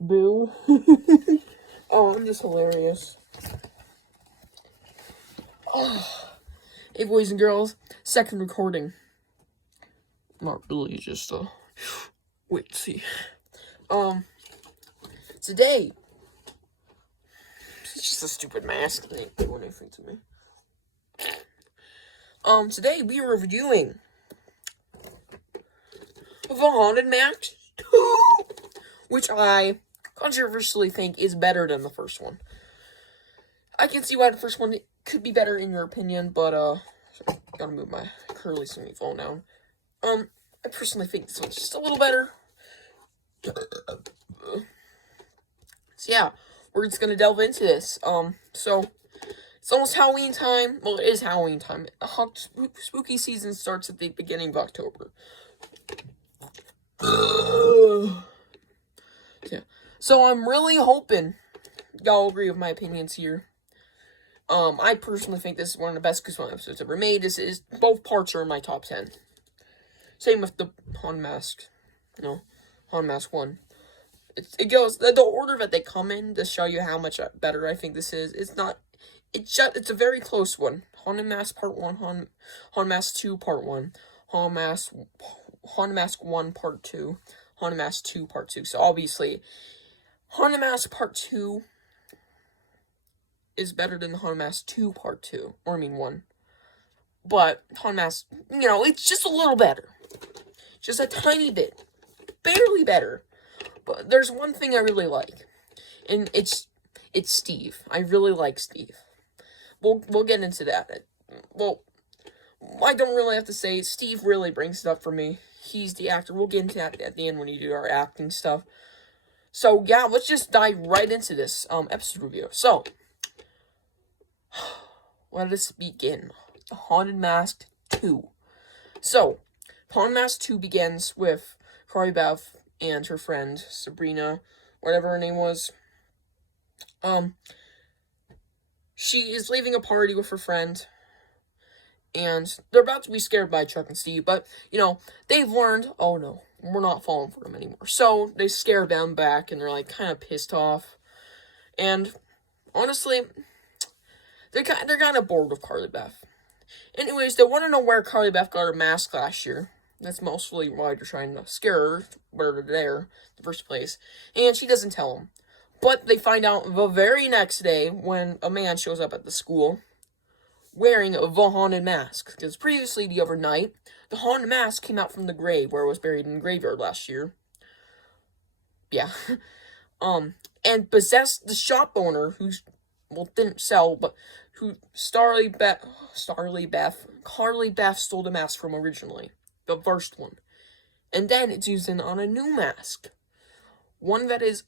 Boo. Oh, I'm just hilarious. Oh. Hey, boys and girls, second recording. Not really, just, wait, see. Today, it's just a stupid mask. It ain't doing anything to me. Today we are reviewing The Haunted Mask 2, which I controversially think is better than the first one. I can see why the first one could be better in your opinion, but, gotta move my curly semi phone down. I personally think this one's just a little better. So yeah, we're just gonna delve into this. So it's almost Halloween time. Well, it is Halloween time. Spooky season starts at the beginning of October. Yeah. So I'm really hoping y'all agree with my opinions here. I personally think this is one of the best Goosebumps episodes ever made. Both parts are in my top 10. Same with the Haunted Mask. Haunted Mask 1. It goes, the order that they come in to show you how much better I think this is. It's a very close one. Haunted Mask Part 1, Haunted Mask 2 Part 1, Haunted Mask 1 Part 2, Haunted Mask 2 Part 2. So obviously, Haunted Mask Part 2 is better than the Haunted Mask 2 Part 2, 1. But Haunted Mask, it's just a little better. Just a tiny bit. Barely better. But there's one thing I really like. And it's Steve. I really like Steve. We'll get into that. Well, I don't really have to say, Steve really brings it up for me. He's the actor. We'll get into that at the end when you do our acting stuff. So, yeah, let's just dive right into this episode review. So, let us begin. Haunted Mask 2. So, Haunted Mask 2 begins with Carly Beth and her friend, Sabrina, whatever her name was. She is leaving a party with her friend, and they're about to be scared by Chuck and Steve, but, they've learned, oh no, we're not falling for them anymore. So, they scare them back, and they're, kind of pissed off. And, honestly, they're kind of bored with Carly Beth. Anyways, they want to know where Carly Beth got her mask last year. That's mostly why they're trying to scare her, where they're there in the first place. And she doesn't tell them. But they find out the very next day when a man shows up at the school wearing the haunted mask. Because previously, the other night, the haunted mask came out from the grave where it was buried in the graveyard last year. Yeah. And possessed the shop owner didn't sell, but who Carly Beth stole the mask from originally. The first one. And then it's used on a new mask. One that is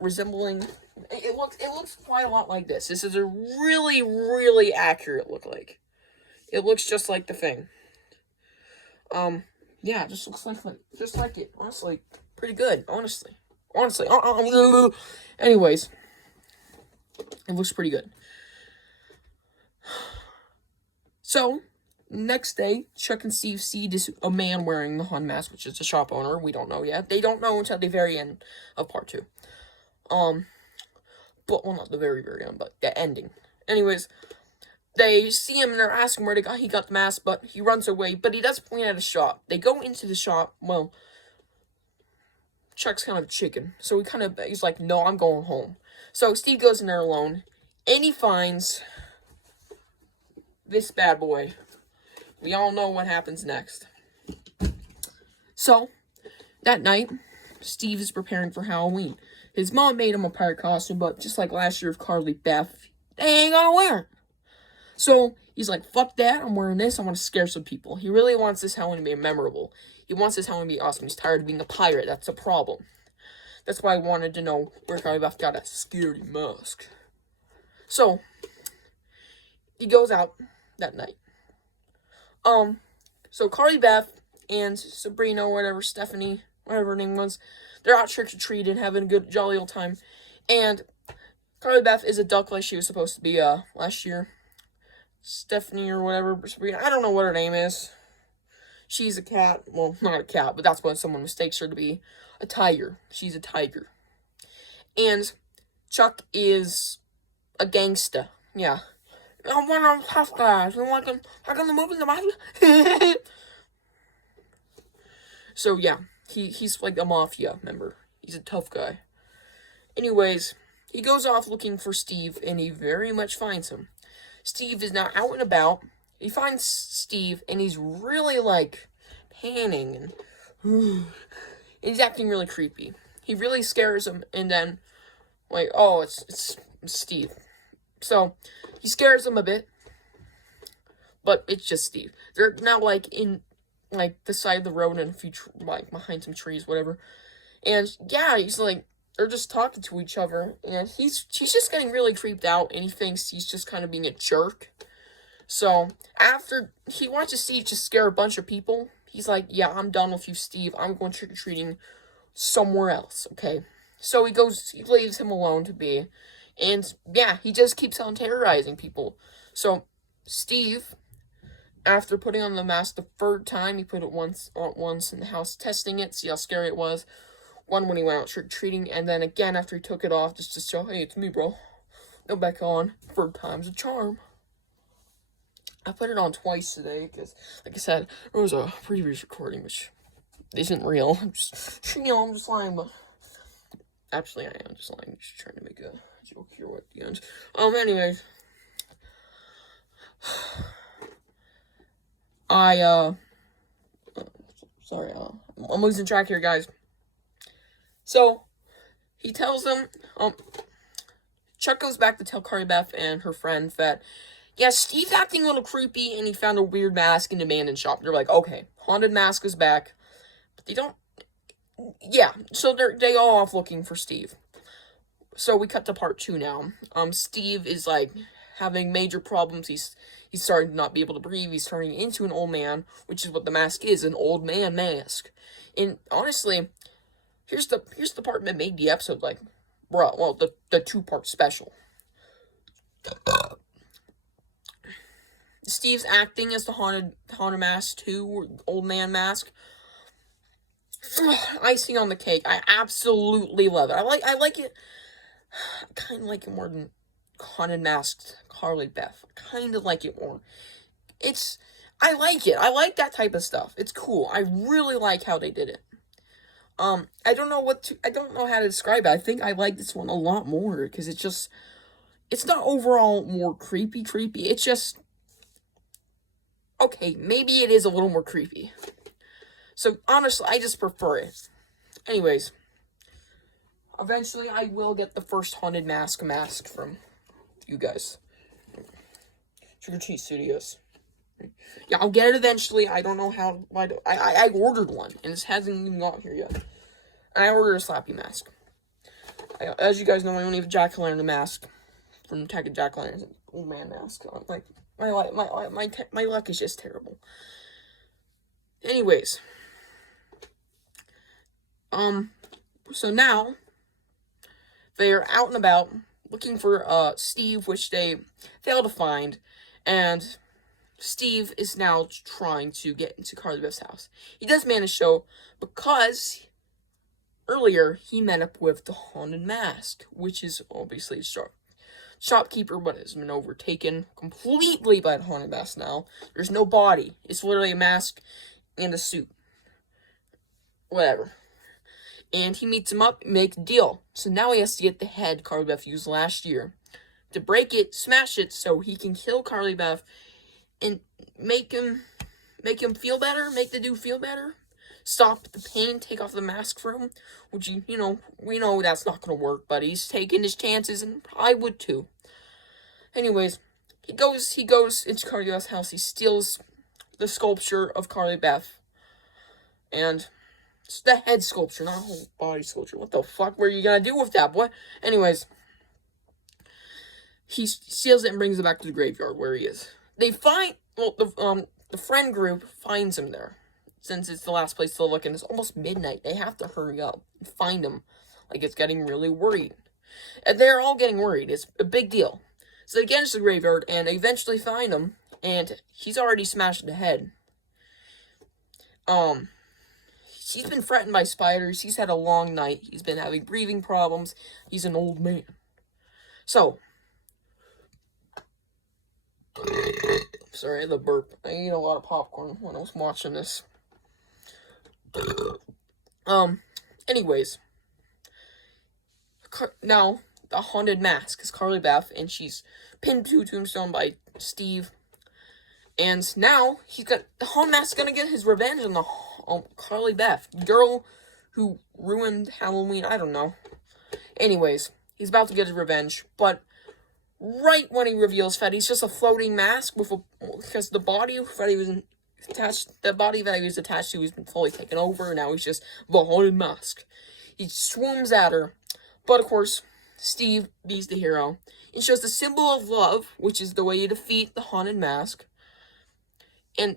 resembling, it looks quite a lot like this. This is a really, really accurate look like. It looks just like the thing. Yeah, it just looks like it. Honestly, pretty good, honestly. Anyways, it looks pretty good. So, next day, Chuck and Steve see a man wearing the haunted mask, which is the shop owner. We don't know yet. They don't know until the very end of part 2. But, well, not the very, very end, but the ending. Anyways, they see him and they're asking where he got the mask, but he runs away. But he does point at a shop. They go into the shop. Well, Chuck's kind of a chicken, so he's like, no, I'm going home. So Steve goes in there alone, and he finds this bad boy. We all know what happens next. So, that night, Steve is preparing for Halloween. His mom made him a pirate costume, but just like last year with Carly Beth, they ain't gonna wear it. So, he's like, fuck that, I'm wearing this, I want to scare some people. He really wants this Halloween to be memorable. He wants this Halloween to be awesome. He's tired of being a pirate, that's a problem. That's why I wanted to know where Carly Beth got a scary mask. So, he goes out that night. So Carly Beth and Sabrina, Stephanie, whatever her name was, they're out trick-or-treating, having a good, jolly old time. And Carly Beth is a duck like she was supposed to be, last year. Stephanie or whatever, Sabrina, I don't know what her name is. She's a cat. Well, not a cat, but that's when someone mistakes her to be a tiger. She's a tiger. And Chuck is a gangsta. Yeah. I'm one of the tough guys. I'm like in the movie, the So yeah, he's like a mafia member. He's a tough guy. Anyways, he goes off looking for Steve, and he very much finds him. Steve is now out and about. He finds Steve, and he's really like panning, and he's acting really creepy. He really scares him, and then like, oh, it's Steve. So he scares him a bit, but it's just Steve. They're now like in like the side of the road and a few like behind some trees, whatever. And yeah, he's like, they're just talking to each other, and she's just getting really creeped out, and he thinks he's just kind of being a jerk. So after he watches Steve just scare a bunch of people, he's like, yeah, I'm done with you, Steve. I'm going trick-or-treating somewhere else, okay? So he leaves him alone to be, and yeah, he just keeps on terrorizing people. So Steve, after putting on the mask the third time, he put it once in the house, testing it, see how scary it was. One when he went out trick-or-treating, and then again after he took it off, just to show, hey, it's me, bro. No, back on. Third time's a charm. I put it on twice today, because, like I said, it was a previous recording, which isn't real. I'm just lying, but... Actually, I am just lying. I'm just trying to make a joke here at the end. Anyways. Sorry, I'm losing track here, guys. So, he tells them, Chuck goes back to tell Carly Beth and her friend that, yeah, Steve's acting a little creepy, and he found a weird mask in the abandoned shop. They're like, okay, haunted mask is back. But they don't, yeah, so they all off looking for Steve. So we cut to part 2 now. Steve is, like, having major problems. He's starting to not be able to breathe. He's turning into an old man, which is what the mask is, an old man mask. And honestly, here's the part that made the episode, like, well, the 2-part special. Steve's acting as the haunted mask 2, or old man mask. Icing on the cake. I absolutely love it. I like it. I kind of like it more than haunted masked Carly Beth. I kind of like it more. I like it. I like that type of stuff. It's cool. I really like how they did it. I don't know how to describe it. I think I like this one a lot more, because it's not overall more creepy. It's just, okay, maybe it is a little more creepy. So, honestly, I just prefer it. Anyways, eventually I will get the first haunted mask from you guys. Sugar Cheese Studios. Yeah, I'll get it eventually. I don't know how. I ordered one, and it hasn't even got here yet. And I ordered a Slappy mask. As you guys know, I only have a Jack-o'-lantern mask from Attack of Jack-o'-lantern. It's an old man mask. Like, my luck is just terrible. Anyways. So now, they're out and about, looking for, Steve, which they fail to find, and Steve is now trying to get into Carly Beth's house. He does manage to show, because earlier he met up with the haunted mask, which is obviously a shopkeeper, but has been overtaken completely by the haunted mask now. There's no body. It's literally a mask and a suit. Whatever. And he meets him up, make a deal. So now he has to get the head Carly Beth used last year to break it, smash it, so he can kill Carly Beth and make him feel better, make the dude feel better, stop the pain, take off the mask for him, which, we know that's not going to work, but he's taking his chances, and I would too. Anyways, he goes into Carly Beth's house, he steals the sculpture of Carly Beth, and it's the head sculpture, not a whole body sculpture. What the fuck were you gonna do with that, boy? Anyways, he steals it and brings it back to the graveyard where he is. They find, the friend group finds him there. Since it's the last place to look, and it's almost midnight, they have to hurry up and find him. Like, it's getting really worried. And they're all getting worried. It's a big deal. So they get into the graveyard, and they eventually find him, and he's already smashed the head. He's been threatened by spiders. He's had a long night. He's been having breathing problems. He's an old man. So, sorry, I had the burp. I ate a lot of popcorn when I was watching this. Anyways. Now, the haunted mask is Carly Beth, and she's pinned to a tombstone by Steve. And now, the haunted mask is gonna get his revenge on the Carly Beth, girl who ruined Halloween. I don't know. Anyways, he's about to get his revenge, but right when he reveals that he's just a floating mask because the body that he was attached to has been fully taken over, and now he's just the haunted mask. He swooms at her, but of course, Steve beats the hero and shows the symbol of love, which is the way you defeat the haunted mask, and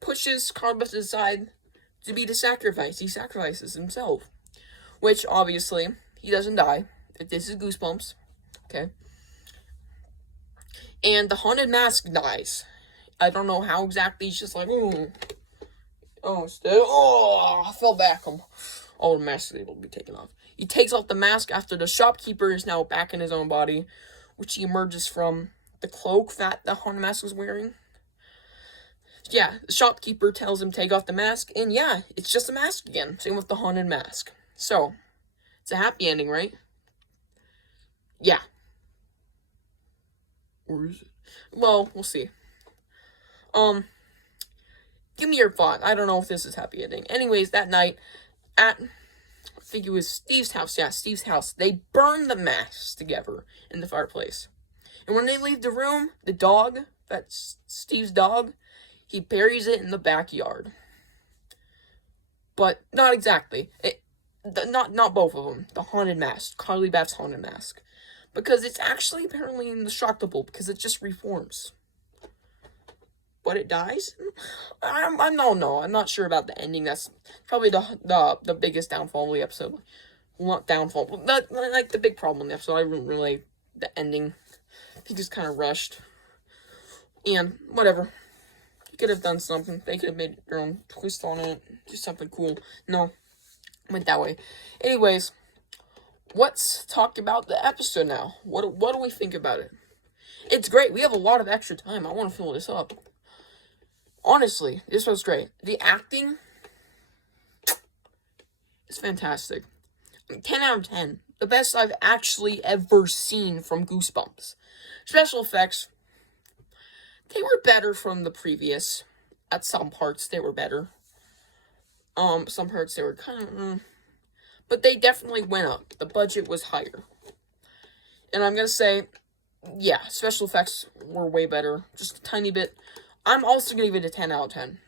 pushes Carl Beth aside to be the sacrifice. He sacrifices himself, which obviously he doesn't die. This is Goosebumps, okay? And the haunted mask dies. I don't know how exactly. He's just like, I fell back. All the mask is able to be taken off. He takes off the mask after the shopkeeper is now back in his own body, which he emerges from the cloak that the haunted mask was wearing. Yeah, the shopkeeper tells him take off the mask, and yeah, it's just a mask again. Same with the haunted mask. So, it's a happy ending, right? Yeah. Or is it? Well, we'll see. Give me your thought. I don't know if this is happy ending. Anyways, that night, I think it was Steve's house. Yeah, Steve's house. They burn the masks together in the fireplace. And when they leave the room, the dog, that's Steve's dog, he buries it in the backyard. But not exactly. Not both of them. The haunted mask. Carly Beth's haunted mask. Because it's actually apparently indestructible because it just reforms. But it dies? I don't know. I'm not sure about the ending. That's probably the biggest downfall of the episode. Well, not downfall. But like the big problem in the episode. I didn't really the ending. I think it's kind of rushed. And whatever. You could have done something. They could have made their own twist on it. Do something cool. No. Went that way. Anyways. Let's talk about the episode now. What do we think about it? It's great. We have a lot of extra time. I want to fill this up. Honestly, this was great. The acting is fantastic. 10 out of 10. The best I've actually ever seen from Goosebumps. Special effects, they were better from the previous. At some parts, they were better. Some parts, they were kind of... But they definitely went up. The budget was higher. And I'm going to say, yeah, special effects were way better. Just a tiny bit. I'm also going to give it a 10 out of 10.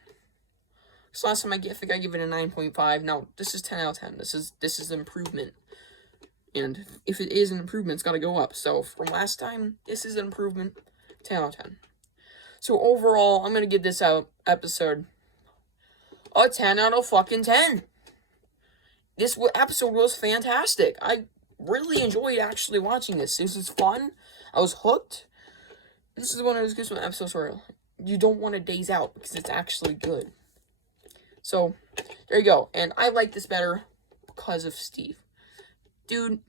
So last time I think I give it a 9.5. Now, this is 10 out of 10. This is an improvement. And if it is an improvement, it's got to go up. So from last time, this is an improvement. 10 out of 10. So overall, I'm going to give this episode a 10 out of fucking 10. This episode was fantastic. I really enjoyed actually watching this. This was fun. I was hooked. This is one of those Goosebumps episodes where you don't want to daze out because it's actually good. So, there you go. And I like this better because of Steve. Dude,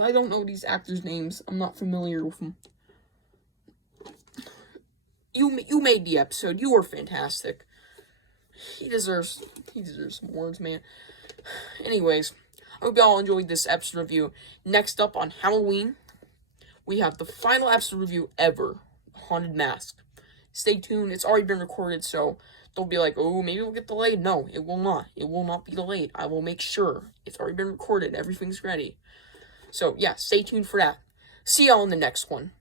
I don't know these actors' names. I'm not familiar with them. You made the episode. You were fantastic. He deserves some awards, man. Anyways, I hope y'all enjoyed this episode review. Next up on Halloween, we have the final episode review ever, Haunted Mask. Stay tuned. It's already been recorded, so don't be like, oh, maybe it'll get delayed. No, it will not. It will not be delayed. I will make sure. It's already been recorded. Everything's ready. So, yeah, stay tuned for that. See y'all in the next one.